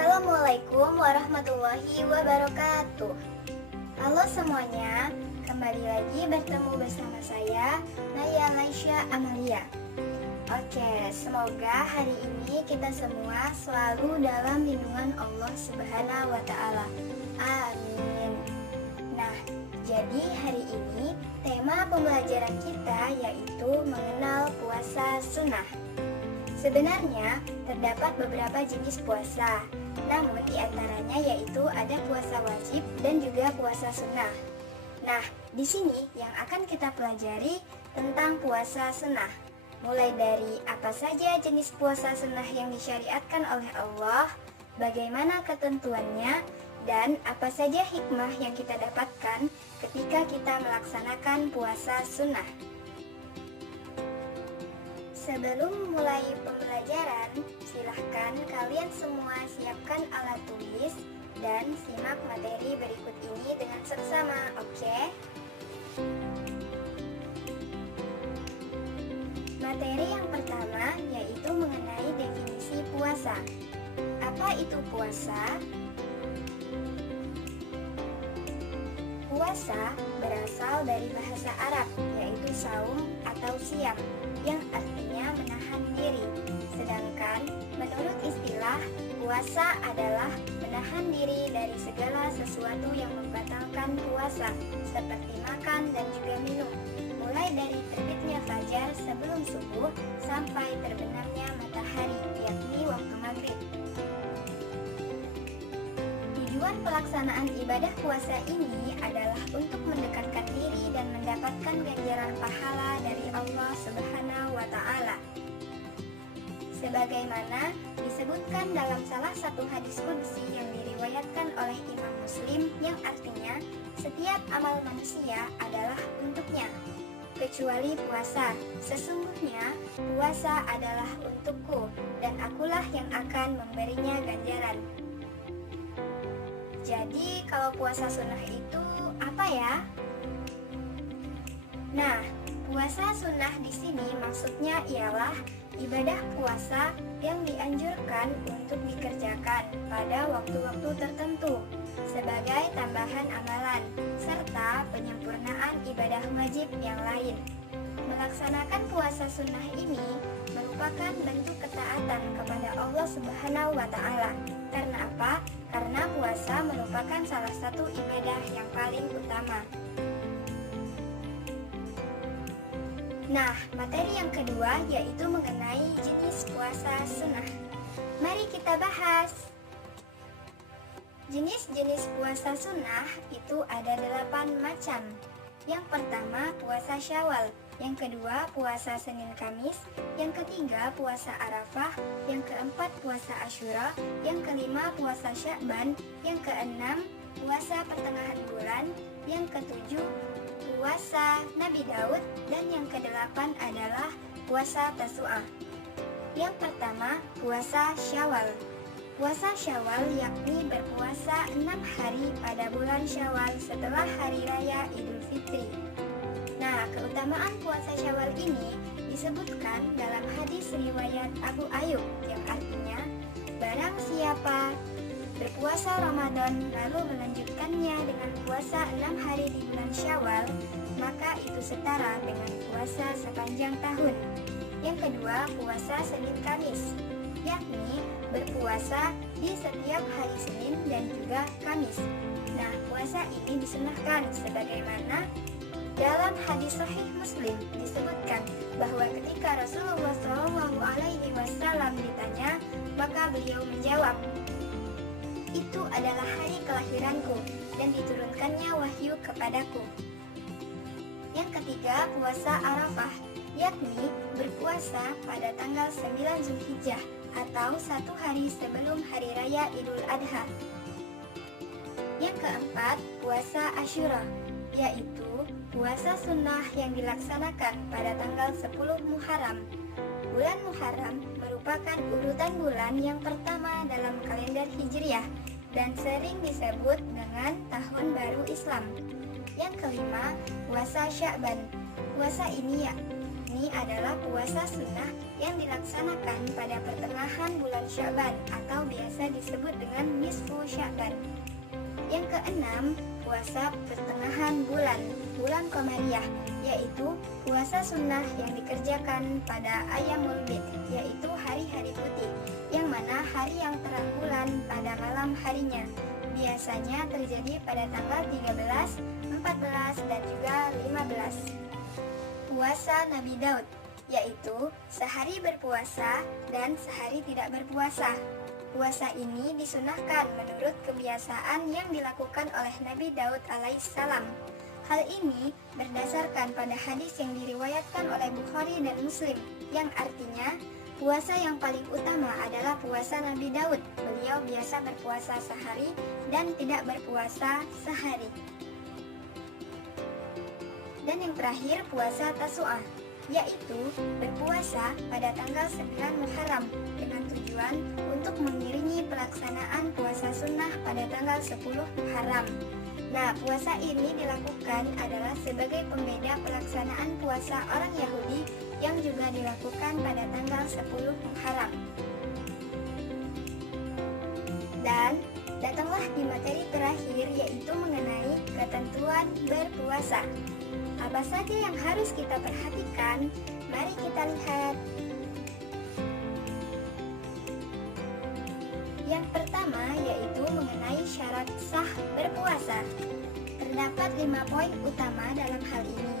Assalamualaikum warahmatullahi wabarakatuh. Halo semuanya, kembali lagi bertemu bersama saya, Naya Laisha Amalia. Oke, semoga hari ini kita semua selalu dalam lindungan Allah Subhanahu wa Ta'ala. Amin. Nah, jadi hari ini tema pembelajaran kita yaitu mengenal puasa sunnah. Sebenarnya terdapat beberapa jenis puasa, namun diantaranya yaitu ada puasa wajib dan juga puasa sunnah. Nah, di sini yang akan kita pelajari tentang puasa sunnah. Mulai dari apa saja jenis puasa sunnah yang disyariatkan oleh Allah, bagaimana ketentuannya, dan apa saja hikmah yang kita dapatkan ketika kita melaksanakan puasa sunnah. Sebelum mulai pembelajaran, silahkan kalian semua siapkan alat tulis dan simak materi berikut ini dengan seksama, oke? Materi yang pertama yaitu mengenai definisi puasa. Apa itu puasa? Puasa berasal dari bahasa Arab, yaitu saum atau siam, yang artinya menahan diri. Sedangkan menurut istilah, puasa adalah menahan diri dari segala sesuatu yang membatalkan puasa, seperti makan dan juga minum, mulai dari terbitnya fajar sebelum subuh sampai terbenamnya matahari, yakni waktu maghrib. Tujuan pelaksanaan ibadah puasa ini adalah untuk mendekatkan diri dan mendapatkan ganjaran pahala dari Allah Subhanahu wa Ta'ala. Sebagaimana disebutkan dalam salah satu hadis qudsi yang diriwayatkan oleh Imam Muslim, yang artinya setiap amal manusia adalah untuknya, kecuali puasa. Sesungguhnya puasa adalah untukku dan akulah yang akan memberinya ganjaran. Jadi kalau puasa sunnah itu apa ya? Nah, puasa sunnah di sini maksudnya ialah ibadah puasa yang dianjurkan untuk dikerjakan pada waktu-waktu tertentu sebagai tambahan amalan serta penyempurnaan ibadah wajib yang lain. Melaksanakan puasa sunnah ini merupakan bentuk ketaatan kepada Allah Subhanahu wa Ta'ala. Karena apa? Karena puasa merupakan salah satu ibadah yang paling utama. Nah, materi yang kedua yaitu mengenai jenis puasa sunnah. Mari kita bahas. Jenis-jenis puasa sunnah itu ada 8 macam. Yang pertama puasa Syawal, yang kedua puasa Senin Kamis, yang ketiga puasa Arafah, yang keempat puasa Asyura, yang kelima puasa Sya'ban, yang keenam puasa pertengahan bulan, yang ketujuh puasa Nabi Daud, dan yang kedelapan adalah puasa Tasu'ah. Yang pertama puasa Syawal. Puasa Syawal yakni berpuasa 6 hari pada bulan Syawal setelah hari raya Idul Fitri. Nah, keutamaan puasa Syawal ini disebutkan dalam hadis riwayat Abu Ayyub yang artinya, barang siapa berpuasa Ramadan lalu melanjutkannya dengan puasa 6 hari di bulan Syawal, maka itu setara dengan puasa sepanjang tahun. Yang kedua, puasa Senin Kamis, yakni berpuasa di setiap hari Senin dan juga Kamis. Nah, puasa ini disunahkan sebagaimana dalam hadis Sahih Muslim disebutkan bahwa ketika Rasulullah SAW ditanya, maka beliau menjawab, itu adalah hari kelahiranku dan diturunkannya wahyu kepadaku. Yang ketiga, puasa Arafah, yakni berpuasa pada tanggal 9 Zulhijjah atau 1 hari sebelum hari raya Idul Adha. Yang keempat, puasa Asyura, yaitu puasa sunnah yang dilaksanakan pada tanggal 10 Muharram. Bulan Muharram merupakan urutan bulan yang pertama dalam kalender Hijriah dan sering disebut dengan Tahun Baru Islam. Yang kelima, puasa Sya'ban. Puasa ini adalah puasa sunnah yang dilaksanakan pada pertengahan bulan Sya'ban atau biasa disebut dengan nisfu Sya'ban. Yang keenam, puasa pertengahan bulan Qamariyah, yaitu puasa sunnah yang dikerjakan pada Ayyamul Bid, yaitu hari-hari putih, yang mana hari yang terang bulan pada malam harinya. Biasanya terjadi pada tanggal 13, 14, dan juga 15. Puasa Nabi Daud, yaitu sehari berpuasa dan sehari tidak berpuasa. Puasa ini disunahkan menurut kebiasaan yang dilakukan oleh Nabi Daud alaihissalam. Hal ini berdasarkan pada hadis yang diriwayatkan oleh Bukhari dan Muslim, yang artinya puasa yang paling utama adalah puasa Nabi Daud. Beliau biasa berpuasa sehari dan tidak berpuasa sehari. Dan yang terakhir, puasa Tasu'ah, yaitu berpuasa pada tanggal 9 Muharram dengan tujuan untuk mengiringi pelaksanaan puasa sunnah pada tanggal 10 Muharram. Nah, puasa ini dilakukan adalah sebagai pembeda pelaksanaan puasa orang Yahudi yang juga dilakukan pada tanggal 10 Muharram. Dan datanglah di materi terakhir, yaitu mengenai ketentuan berpuasa. Apa saja yang harus kita perhatikan? Mari kita lihat. Yang pertama yaitu mengenai syarat sah berpuasa. Terdapat 5 poin utama dalam hal ini.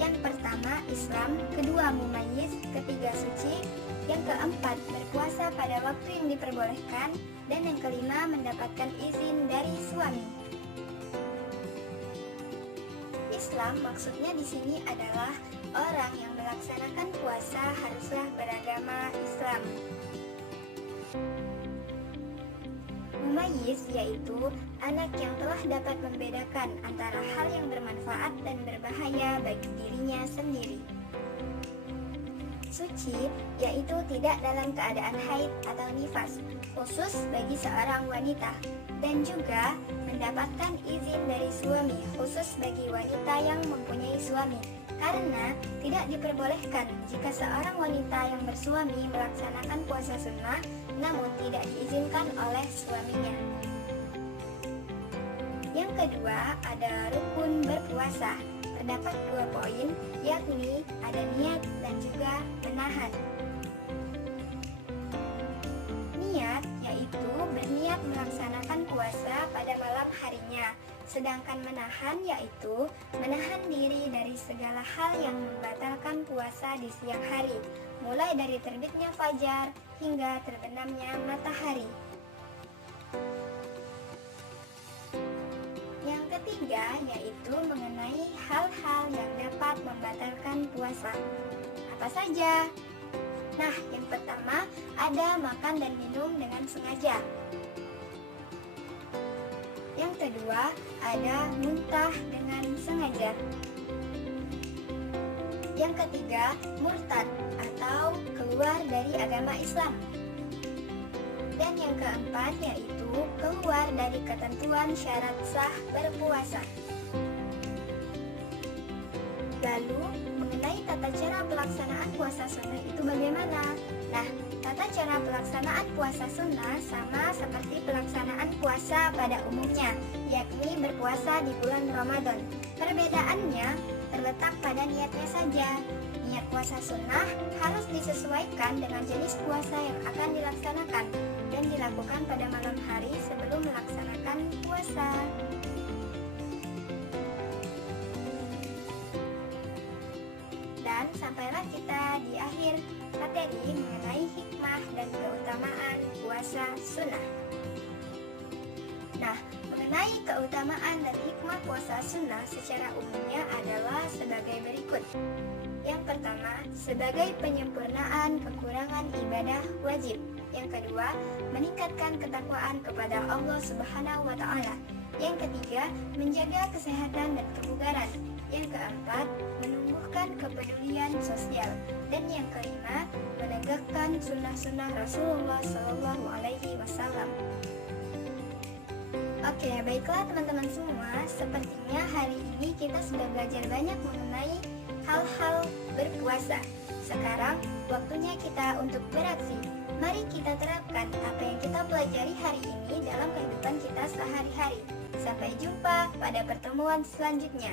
Yang pertama, Islam. Kedua, mumayyiz. Ketiga, suci. Yang keempat, berpuasa pada waktu yang diperbolehkan. Dan yang kelima, mendapatkan izin dari suami. Islam maksudnya di sini adalah orang yang melaksanakan puasa haruslah beragama Islam. Mumayyiz yaitu anak yang telah dapat membedakan antara hal yang bermanfaat dan berbahaya bagi dirinya sendiri. Suci yaitu tidak dalam keadaan haid atau nifas, khusus bagi seorang wanita, dan juga mendapatkan izin dari suami, khusus bagi wanita yang mempunyai suami, karena tidak diperbolehkan jika seorang wanita yang bersuami melaksanakan puasa sunnah namun tidak diizinkan oleh suaminya. Yang kedua, ada rukun berpuasa. Terdapat 2 poin, yakni ada niat dan juga menahan. Niat yaitu berniat melaksanakan puasa pada malam harinya, sedangkan menahan yaitu menahan diri dari segala hal yang membatalkan puasa di siang hari, mulai dari terbitnya fajar hingga terbenamnya matahari. Yang ketiga yaitu mengenai hal-hal yang dapat membatalkan puasa. Apa saja? Nah, yang pertama ada makan dan minum dengan sengaja. Yang kedua ada muntah dengan sengaja. Yang ketiga, murtad atau keluar dari agama Islam. Dan yang keempat yaitu keluar dari ketentuan syarat sah berpuasa. Lalu, mengenai tata cara pelaksanaan puasa sunnah itu bagaimana? Nah, tata cara pelaksanaan puasa sunnah sama seperti pelaksanaan puasa pada umumnya, yakni berpuasa di bulan Ramadan. Perbedaannya terletak pada niatnya saja. Niat puasa sunnah harus disesuaikan dengan jenis puasa yang akan dilaksanakan dan dilakukan pada malam hari sebelum melaksanakan puasa. Dan sampailah kita di akhir materi mengenai hikmah dan keutamaan puasa sunnah. Nah, mengenai keutamaan dan hikmah puasa sunnah secara umumnya adalah sebagai berikut. Yang pertama, sebagai penyempurnaan kekurangan ibadah wajib. Yang kedua, meningkatkan ketakwaan kepada Allah Subhanahu wa Ta'ala. Yang ketiga, menjaga kesehatan dan kebugaran. Yang keempat, menumbuhkan kepedulian sosial. Dan yang kelima, menegakkan sunnah-sunnah Rasulullah Shallallahu Alaihi Wasallam. Oke, baiklah teman-teman semua, sepertinya hari ini kita sudah belajar banyak mengenai hal-hal berpuasa. Sekarang waktunya kita untuk beraksi. Mari kita terapkan apa yang kita pelajari hari ini dalam kehidupan kita sehari-hari. Sampai jumpa pada pertemuan selanjutnya.